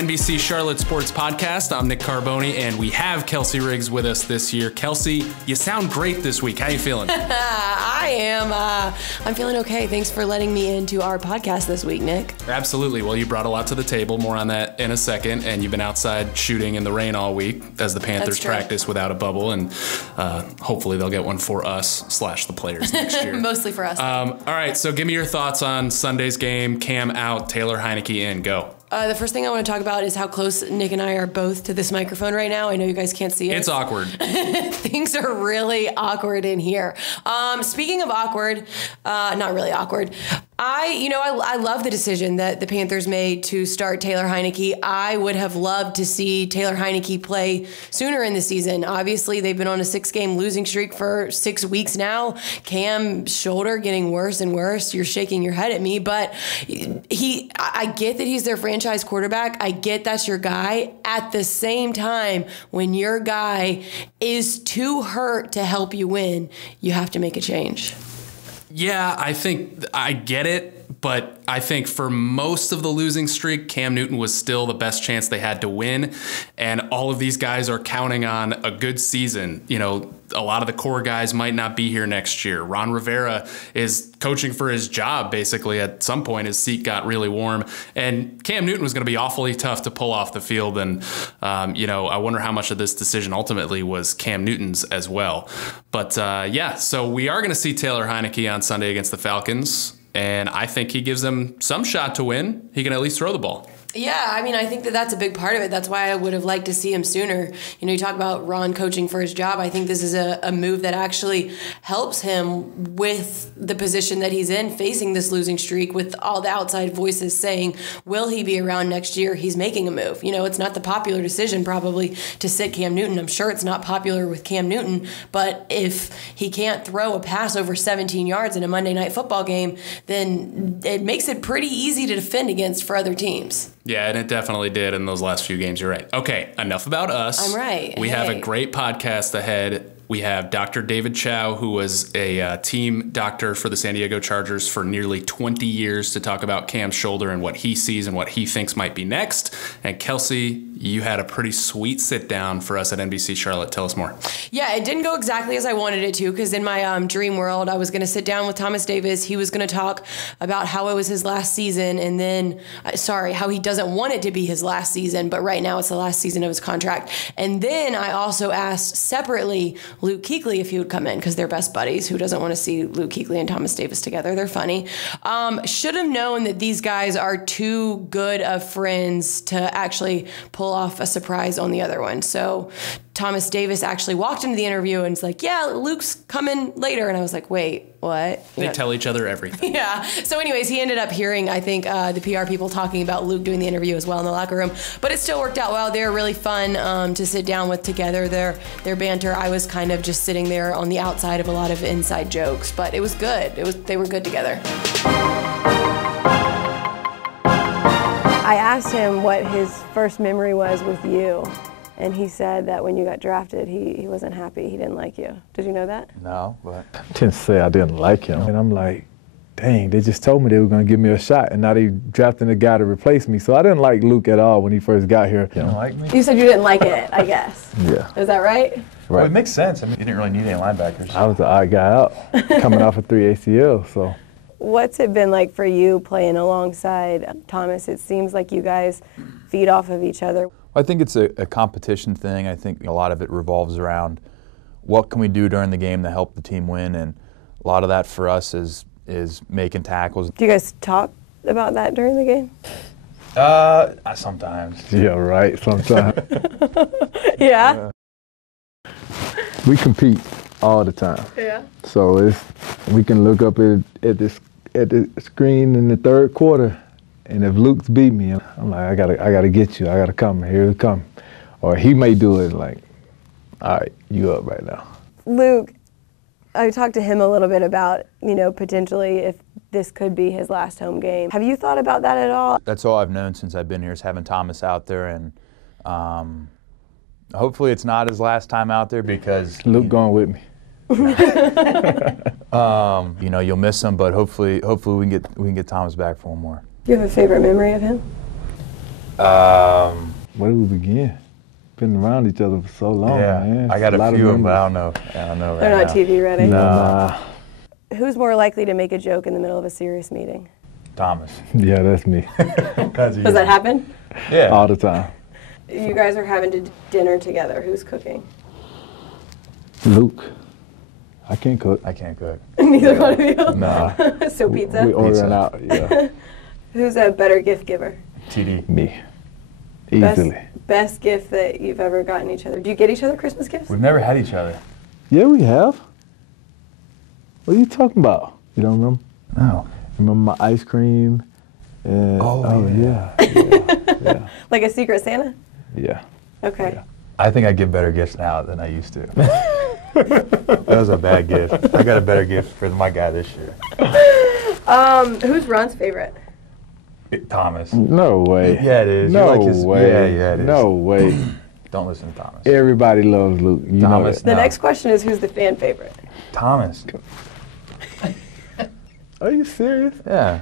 NBC Charlotte Sports podcast. I'm Nick Carboni, and we have Kelsey Riggs with us this year. Kelsey, you sound great this week. How you feeling? I am. I'm feeling okay. Thanks for letting me into our podcast this week, Nick. Absolutely. Well, you brought a lot to the table. More on that in a second. And you've been outside shooting in the rain all week as the Panthers practice without a bubble. And hopefully they'll get one for us / the players next year. Mostly for us. All right. So give me your thoughts on Sunday's game. Cam out, Taylor Heineke in. Go. The first thing I want to talk about is how close Nick and I are both to this microphone right now. I know you guys can't see it. It's awkward. Things are really awkward in here. Speaking of awkward, not really awkward. I love the decision that the Panthers made to start Taylor Heineke. I would have loved to see Taylor Heineke play sooner in the season. Obviously, they've been on a 6-game losing streak for 6 weeks now. Cam's shoulder getting worse and worse. You're shaking your head at me, but I get that he's their franchise quarterback. I get that's your guy. At the same time, when your guy is too hurt to help you win, you have to make a change. Yeah, I think I get it, but I think for most of the losing streak, Cam Newton was still the best chance they had to win, and all of these guys are counting on a good season. You know, a lot of the core guys might not be here next year. Ron Rivera is coaching for his job, basically. At some point, his seat got really warm, and Cam Newton was going to be awfully tough to pull off the field, and, I wonder how much of this decision ultimately was Cam Newton's as well. But, so we are going to see Taylor Heineke on Sunday against the Falcons, and I think he gives them some shot to win. He can at least throw the ball. Yeah, I mean, I think that's a big part of it. That's why I would have liked to see him sooner. You talk about Ron coaching for his job. I think this is a move that actually helps him with the position that he's in, facing this losing streak with all the outside voices saying, will he be around next year? He's making a move. It's not the popular decision probably to sit Cam Newton. I'm sure it's not popular with Cam Newton, but if he can't throw a pass over 17 yards in a Monday Night Football game, then it makes it pretty easy to defend against for other teams. Yeah, and it definitely did in those last few games. You're right. Okay, enough about us. I'm right. We have a great podcast ahead. We have Dr. David Chao, who was a team doctor for the San Diego Chargers for nearly 20 years, to talk about Cam's shoulder and what he sees and what he thinks might be next. And Kelsey, you had a pretty sweet sit down for us at NBC Charlotte. Tell us more. Yeah, it didn't go exactly as I wanted it to, because in my dream world, I was going to sit down with Thomas Davis. He was going to talk about how it was his last season, and then, how he doesn't want it to be his last season, but right now it's the last season of his contract. And then I also asked separately Luke Kuechly if he would come in, because they're best buddies. Who doesn't want to see Luke Kuechly and Thomas Davis together? They're funny. Should have known that these guys are too good of friends to actually pull off a surprise on the other one. So Thomas Davis actually walked into the interview and was like, yeah, Luke's coming later. And I was like, wait, what? They tell each other everything. Yeah. So anyways, he ended up hearing, I think, the PR people talking about Luke doing the interview as well in the locker room. But it still worked out well. They were really fun to sit down with together. Their banter, I was kind of just sitting there on the outside of a lot of inside jokes. But it was good. They were good together. I asked him what his first memory was with you, and he said that when you got drafted, he wasn't happy. He didn't like you. Did you know that? No, but I didn't say I didn't like him. And I'm like, dang, they just told me they were going to give me a shot, and now they drafting a guy to replace me. So I didn't like Luke at all when he first got here. You don't like me? You said you didn't like it, I guess. Yeah. Is that right? Right. Well, it makes sense. I mean, you didn't really need any linebackers. I was the odd guy out, coming off of 3 ACL, so. What's it been like for you playing alongside Thomas? It seems like you guys feed off of each other. I think it's a competition thing. I think a lot of it revolves around what can we do during the game to help the team win, and a lot of that for us is making tackles. Do you guys talk about that during the game? Sometimes. Yeah, right, sometimes. Yeah? We compete all the time. Yeah. So we can look up at the screen in the third quarter, and if Luke's beat me, I'm like, I gotta get you. I gotta come. Here we come. Or he may do it like, all right, you up right now. Luke, I talked to him a little bit about, potentially if this could be his last home game. Have you thought about that at all? That's all I've known since I've been here is having Thomas out there, and hopefully it's not his last time out there because Luke going with me. You'll miss him, but hopefully we can get Thomas back for one more. Do you have a favorite memory of him? Where do we begin? Been around each other for so long, man. I got a few of them, but I don't know. They're not TV ready. Nah. Who's more likely to make a joke in the middle of a serious meeting? Thomas. Yeah, that's me. Does that happen? Yeah. All the time. You guys are having dinner together. Who's cooking? Luke. I can't cook. I can't cook. Neither one of you? Nah. So pizza? We ordering Pizza. out, yeah. Who's a better gift giver? TD. Me. Easily. Best gift that you've ever gotten each other. Do you get each other Christmas gifts? We've never had each other. Yeah, we have. What are you talking about? You don't remember? No. Remember my ice cream? And, yeah. Yeah. Like a Secret Santa? Yeah. Okay. Yeah. I think I give better gifts now than I used to. That was a bad gift. I got a better gift for my guy this year. Who's Ron's favorite? Thomas. No way. Yeah, it is. No You like his, way. Yeah, it is. No way. Don't listen to Thomas. Everybody loves Luke. You Thomas. know The No. next question is who's the fan favorite? Thomas. that. Are you serious? Yeah.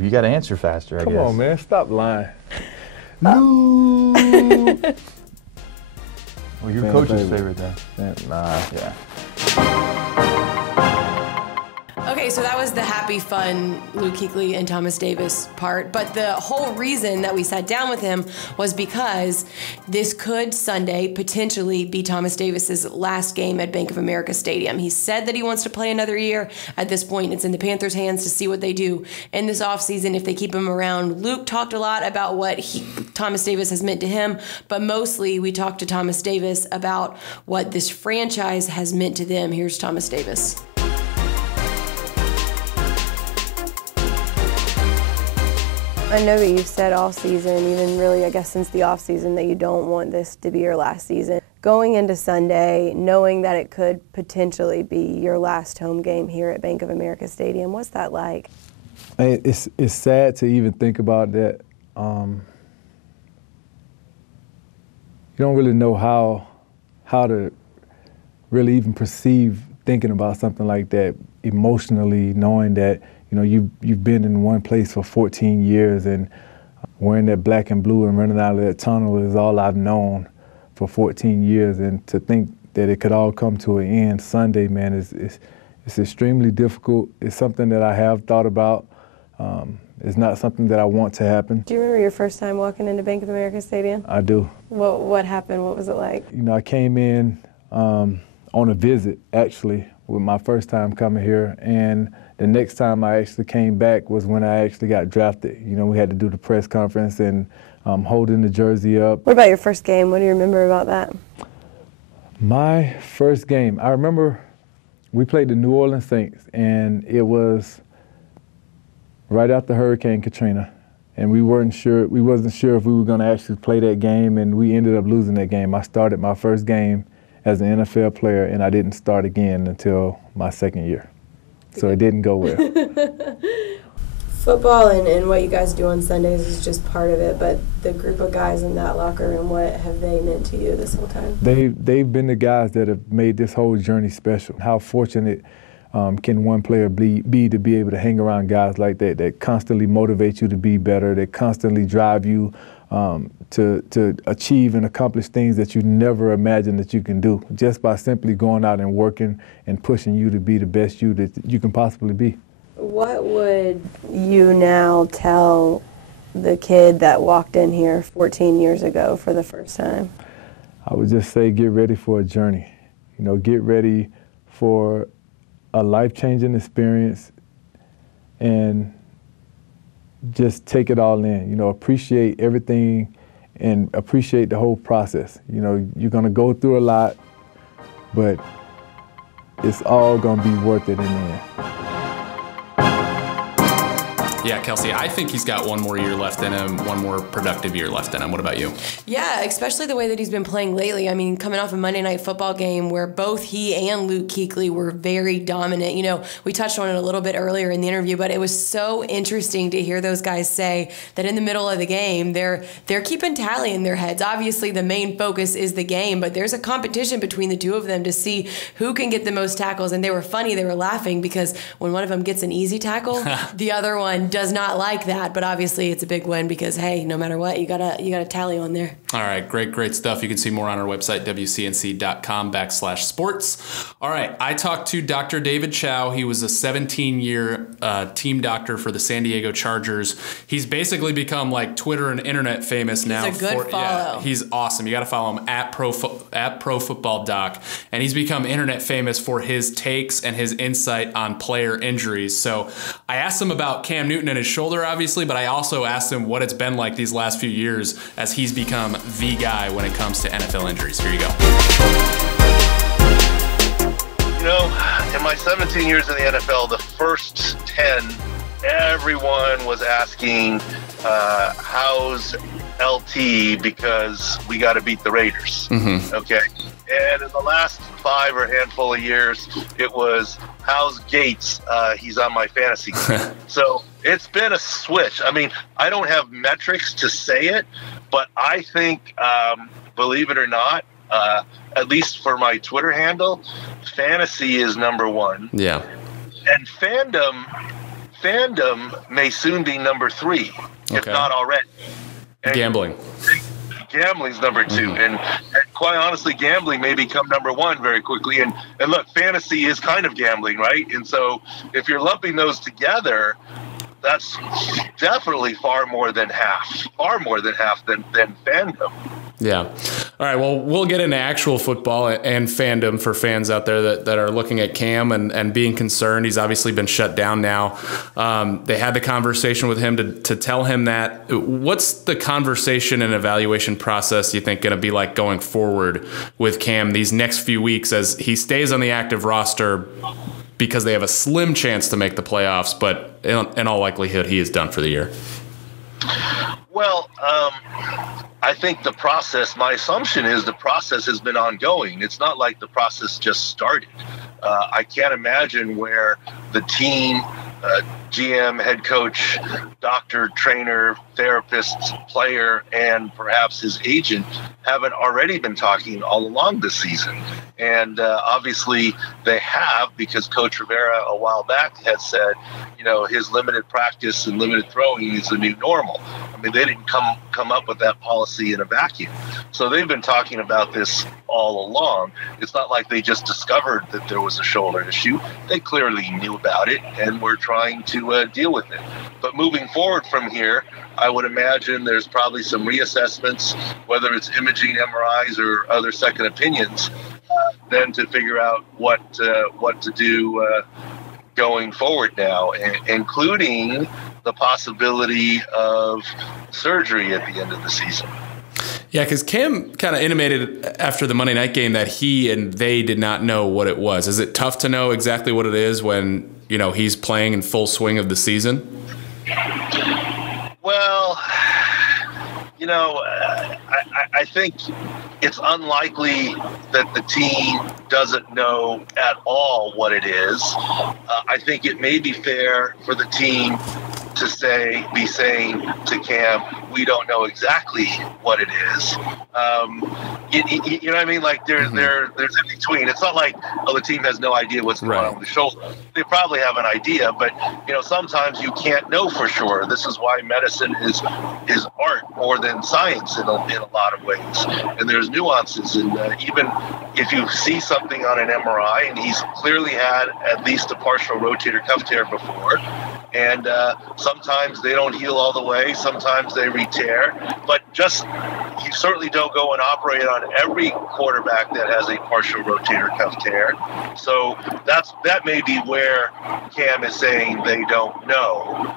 You got to answer faster, I Come guess. on, man. Stop lying. Luke. Well, your Fan coach's favorite. favorite then. Nah. Yeah. Okay, so that was the happy, fun Luke Kuechly and Thomas Davis part. But the whole reason that we sat down with him was because this could Sunday potentially be Thomas Davis's last game at Bank of America Stadium. He said that he wants to play another year. At this point, it's in the Panthers' hands to see what they do in this offseason if they keep him around. Luke talked a lot about what Thomas Davis has meant to him, but mostly we talked to Thomas Davis about what this franchise has meant to them. Here's Thomas Davis. I know that you've said all season, even really I guess since the off season, that you don't want this to be your last season. Going into Sunday, knowing that it could potentially be your last home game here at Bank of America Stadium, what's that like? It's sad to even think about that. You don't really know how to really even perceive thinking about something like that emotionally, knowing that you've been in one place for 14 years and wearing that black and blue and running out of that tunnel is all I've known for 14 years. And to think that it could all come to an end Sunday, man, it's extremely difficult. It's something that I have thought about. It's not something that I want to happen. Do you remember your first time walking into Bank of America Stadium? I do. What happened? What was it like? I came in on a visit, actually, with my first time coming here, and the next time I actually came back was when I actually got drafted. We had to do the press conference and holding the jersey up. What about your first game? What do you remember about that? My first game, I remember we played the New Orleans Saints, and it was right after Hurricane Katrina, and we wasn't sure if we were going to actually play that game, and we ended up losing that game. I started my first game as an NFL player, and I didn't start again until my second year. So it didn't go well. Football and what you guys do on Sundays is just part of it, but the group of guys in that locker room, what have they meant to you this whole time? They've been the guys that have made this whole journey special. How fortunate can one player be to be able to hang around guys like that constantly motivate you to be better, that constantly drive you to achieve and accomplish things that you never imagined that you can do, just by simply going out and working and pushing you to be the best you that you can possibly be. What would you now tell the kid that walked in here 14 years ago for the first time? I would just say get ready for a journey. Get ready for a life-changing experience and just take it all in. Appreciate everything and appreciate the whole process. You're going to go through a lot, but it's all going to be worth it in the end. Yeah, Kelsey, I think he's got one more year left in him, one more productive year left in him. What about you? Yeah, especially the way that he's been playing lately. I mean, coming off a Monday Night Football game where both he and Luke Kuechly were very dominant. We touched on it a little bit earlier in the interview, but it was so interesting to hear those guys say that in the middle of the game, they're keeping tally in their heads. Obviously, the main focus is the game, but there's a competition between the two of them to see who can get the most tackles. And they were funny, they were laughing because when one of them gets an easy tackle, the other one does not like that, but obviously it's a big win because, hey, no matter what, you gotta tally on there. All right, great stuff. You can see more on our website, wcnc.com/sports. All right, I talked to Dr. David Chao. He was a 17-year team doctor for the San Diego Chargers. He's basically become like Twitter and internet famous now. He's a good follow. Yeah, he's awesome. You got to follow him at Pro Football Doc, and he's become internet famous for his takes and his insight on player injuries. So I asked him about Cam Newton and his shoulder, obviously, but I also asked him what it's been like these last few years as he's become the guy when it comes to NFL injuries. Here you go. You know, in my 17 years in the NFL, the first 10, everyone was asking, how's LT, because we got to beat the Raiders. Okay. And in the last 5 or handful of years, it was, how's Gates? He's on my fantasy team. So it's been a switch. I mean, I don't have metrics to say it, but I think, believe it or not, at least for my Twitter handle, fantasy is number 1. Yeah. And fandom may soon be number 3, if not already. And gambling. Gambling's number 2, and quite honestly, gambling may become number 1 very quickly. And look, fantasy is kind of gambling, right? And so if you're lumping those together, that's definitely far more than half than fandom. Yeah. All right. Well, we'll get into actual football and fandom for fans out there that are looking at Cam and being concerned. He's obviously been shut down now. They had the conversation with him to tell him that. What's the conversation and evaluation process you think going to be like going forward with Cam these next few weeks as he stays on the active roster because they have a slim chance to make the playoffs, but in all likelihood, he is done for the year? Well, I think the process, my assumption is the process has been ongoing. It's not like the process just started. I can't imagine where the team, GM, head coach, doctor, trainer, therapist, player, and perhaps his agent haven't already been talking all along this season. And obviously they have, because Coach Rivera a while back had said, you know, his limited practice and limited throwing is the new normal. I mean, they didn't come up with that policy in a vacuum. So they've been talking about this all along. It's not like they just discovered that there was a shoulder issue. They clearly knew about it and were trying to deal with it. But moving forward from here, I would imagine there's probably some reassessments, whether it's imaging, MRIs, or other second opinions, then to figure out what to do going forward now, including the possibility of surgery at the end of the season. Yeah, because Cam kind of intimated after the Monday night game that he and they did not know what it was. Is it tough to know exactly what it is when, you know, he's playing in full swing of the season? Well, you know, I think it's unlikely that the team doesn't know at all what it is. I think it may be fair for the team to be saying to Cam, we don't know exactly what it is. You know what I mean? Like there's in between. It's not like, oh, the team has no idea what's going on with the shoulder. They probably have an idea, but you know, sometimes you can't know for sure. This is why medicine is art more than science in a lot of ways. And there's nuances, and even if you see something on an MRI, and he's clearly had at least a partial rotator cuff tear before, and sometimes they don't heal all the way, sometimes they re-tear, but you certainly don't go and operate on every quarterback that has a partial rotator cuff tear. So that may be where Cam is saying they don't know.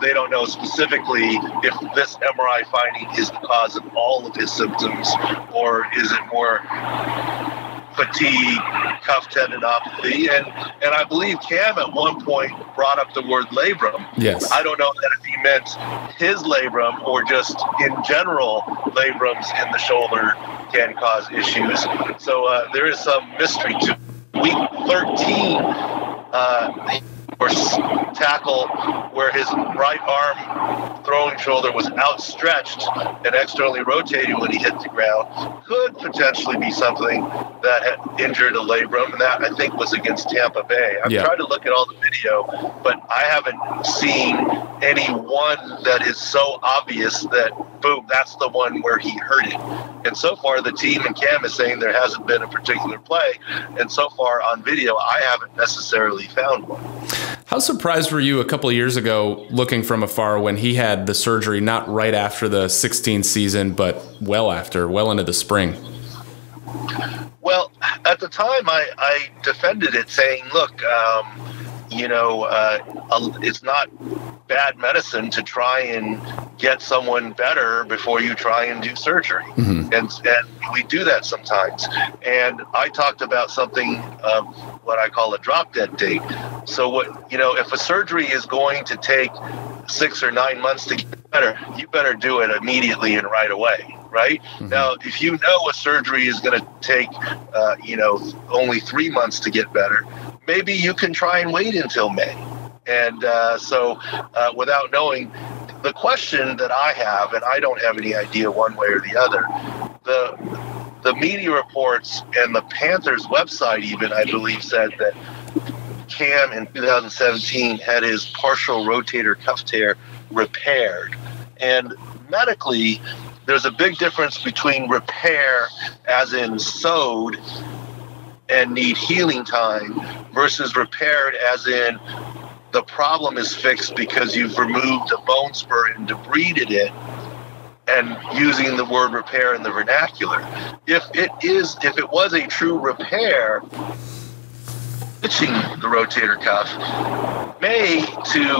They don't know specifically if this MRI finding is the cause of all of his symptoms, or is it more fatigue, cuff tendinopathy, and I believe Cam at one point brought up the word labrum. Yes. I don't know that if he meant his labrum or just in general labrums in the shoulder can cause issues. So there is some mystery to Week 13. Or tackle where his right arm throwing shoulder was outstretched and externally rotated when he hit the ground could potentially be something that had injured a labrum, and that I think was against Tampa Bay. I've tried to look at all the video, but I haven't seen any one that is so obvious that, boom, that's the one where he hurt it. And so far, the team and Cam is saying there hasn't been a particular play, and so far on video, I haven't necessarily found one. How surprised were you a couple of years ago looking from afar when he had the surgery, not right after the 16 season, but well into the spring? Well, at the time, I defended it saying, look, it's not bad medicine to try and get someone better before you try and do surgery. Mm-hmm. And we do that sometimes. And I talked about something, what I call a drop dead date. So if a surgery is going to take 6 or 9 months to get better, you better do it immediately and right away. Right? Mm-hmm. Now, if you know a surgery is going to take, only 3 months to get better, maybe you can try and wait until May. And so without knowing, the question that I have, and I don't have any idea one way or the other, the media reports and the Panthers website even, I believe, said that Cam in 2017 had his partial rotator cuff tear repaired. And medically, there's a big difference between repair as in sewed and need healing time versus repaired as in the problem is fixed because you've removed the bone spur and debrided it, and using the word repair in the vernacular. If it was a true repair, stitching the rotator cuff, May to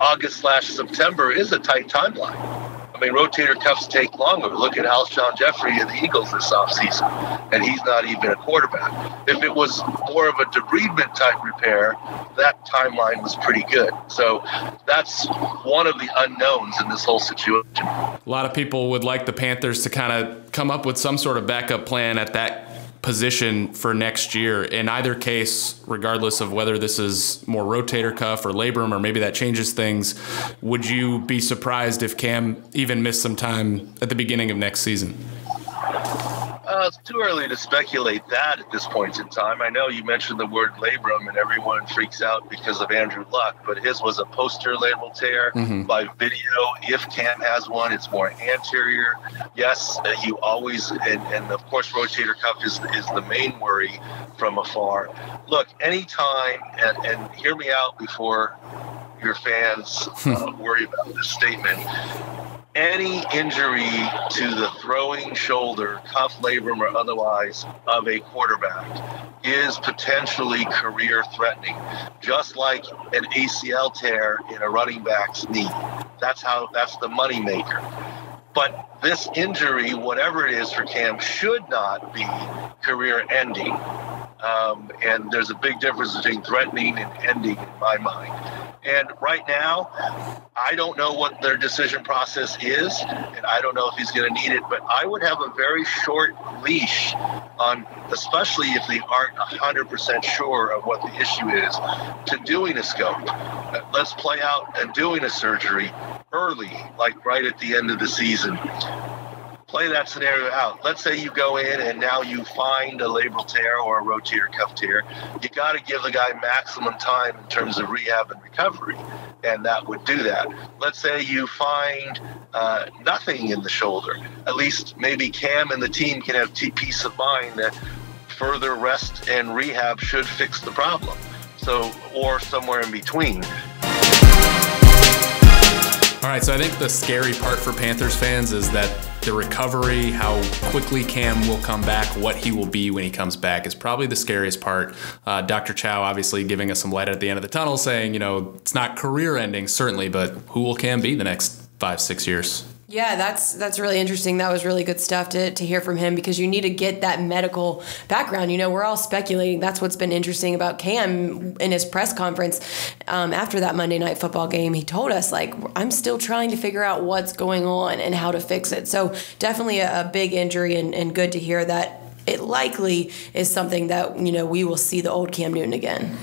August/September is a tight timeline. I mean, rotator cuffs take longer. Look at Alshon Jeffrey of the Eagles this offseason, and he's not even a quarterback. If it was more of a debridement type repair, that timeline was pretty good. So that's one of the unknowns in this whole situation. A lot of people would like the Panthers to kind of come up with some sort of backup plan at that position for next year. In either case, regardless of whether this is more rotator cuff or labrum, or maybe that changes things, would you be surprised if Cam even missed some time at the beginning of next season? It's too early to speculate that at this point in time. I know you mentioned the word labrum and everyone freaks out because of Andrew Luck, but his was a posterior labral tear. Mm-hmm. By video. If Cam has one, it's more anterior. Yes, you always, and of course rotator cuff is the main worry from afar. Look, anytime, and hear me out before your fans worry about this statement. Any injury to the throwing shoulder, cuff, labrum, or otherwise of a quarterback is potentially career-threatening, just like an ACL tear in a running back's knee. That's the moneymaker. But this injury, whatever it is for Cam, should not be career-ending. And there's a big difference between threatening and ending in my mind. And right now, I don't know what their decision process is, and I don't know if he's going to need it, but I would have a very short leash on, especially if they aren't 100% sure of what the issue is, to doing a scope. Let's play out and doing a surgery early, like right at the end of the season. Play that scenario out. Let's say you go in and now you find a labral tear or a rotator cuff tear. You got to give the guy maximum time in terms of rehab and recovery, and that would do that. Let's say you find nothing in the shoulder. At least maybe Cam and the team can have peace of mind that further rest and rehab should fix the problem. So, or somewhere in between. All right, so I think the scary part for Panthers fans is that the recovery, how quickly Cam will come back, what he will be when he comes back is probably the scariest part. Dr. Chao obviously giving us some light at the end of the tunnel saying, it's not career ending, certainly, but who will Cam be the next 5-6 years? Yeah, that's really interesting. That was really good stuff to hear from him, because you need to get that medical background. We're all speculating. That's what's been interesting about Cam in his press conference after that Monday Night Football game. He told us, I'm still trying to figure out what's going on and how to fix it. So definitely a big injury, and good to hear that it likely is something that, we will see the old Cam Newton again.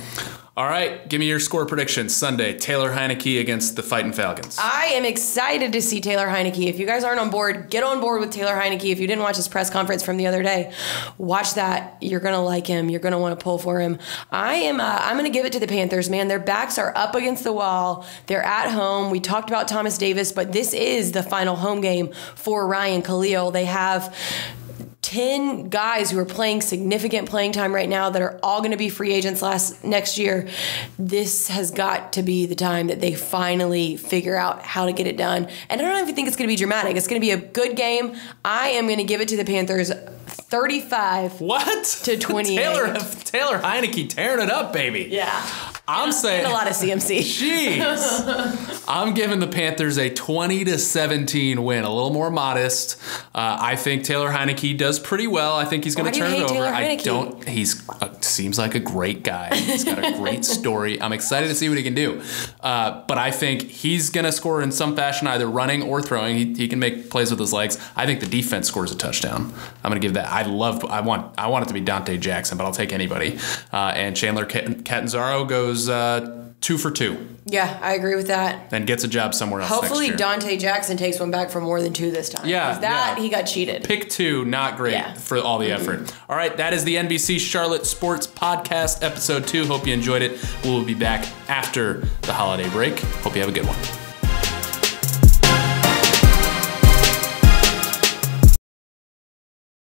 All right, give me your score prediction. Sunday, Taylor Heineke against the Fighting Falcons. I am excited to see Taylor Heineke. If you guys aren't on board, get on board with Taylor Heineke. If you didn't watch his press conference from the other day, watch that. You're going to like him. You're going to want to pull for him. I'm going to give it to the Panthers, man. Their backs are up against the wall. They're at home. We talked about Thomas Davis, but this is the final home game for Ryan Khalil. They have 10 guys who are playing significant playing time right now that are all going to be free agents next year. This has got to be the time that they finally figure out how to get it done. And I don't even think it's going to be dramatic. It's going to be a good game. I am going to give it to the Panthers 35 to 28. Taylor Heineke tearing it up, baby. Yeah. I'm saying a lot of CMC. Jeez. I'm giving the Panthers a 20-17 win, a little more modest. I think Taylor Heineke does pretty well. I think he's going to turn it over. Taylor I Heineke? don't. He's seems like a great guy. He's got a great story. I'm excited to see what he can do. But I think he's going to score in some fashion, either running or throwing. He can make plays with his legs. I think the defense scores a touchdown. I'm going to give that. I want it to be Dante Jackson, but I'll take anybody. And Chandler Catanzaro goes 2 for 2. Yeah, I agree with that. And gets a job somewhere else. Hopefully next year. Dante Jackson takes one back for more than 2 this time. Yeah. He got cheated. Pick 2, not great for all the effort. All right, that is the NBC Charlotte Sports Podcast, episode 2. Hope you enjoyed it. We'll be back after the holiday break. Hope you have a good one.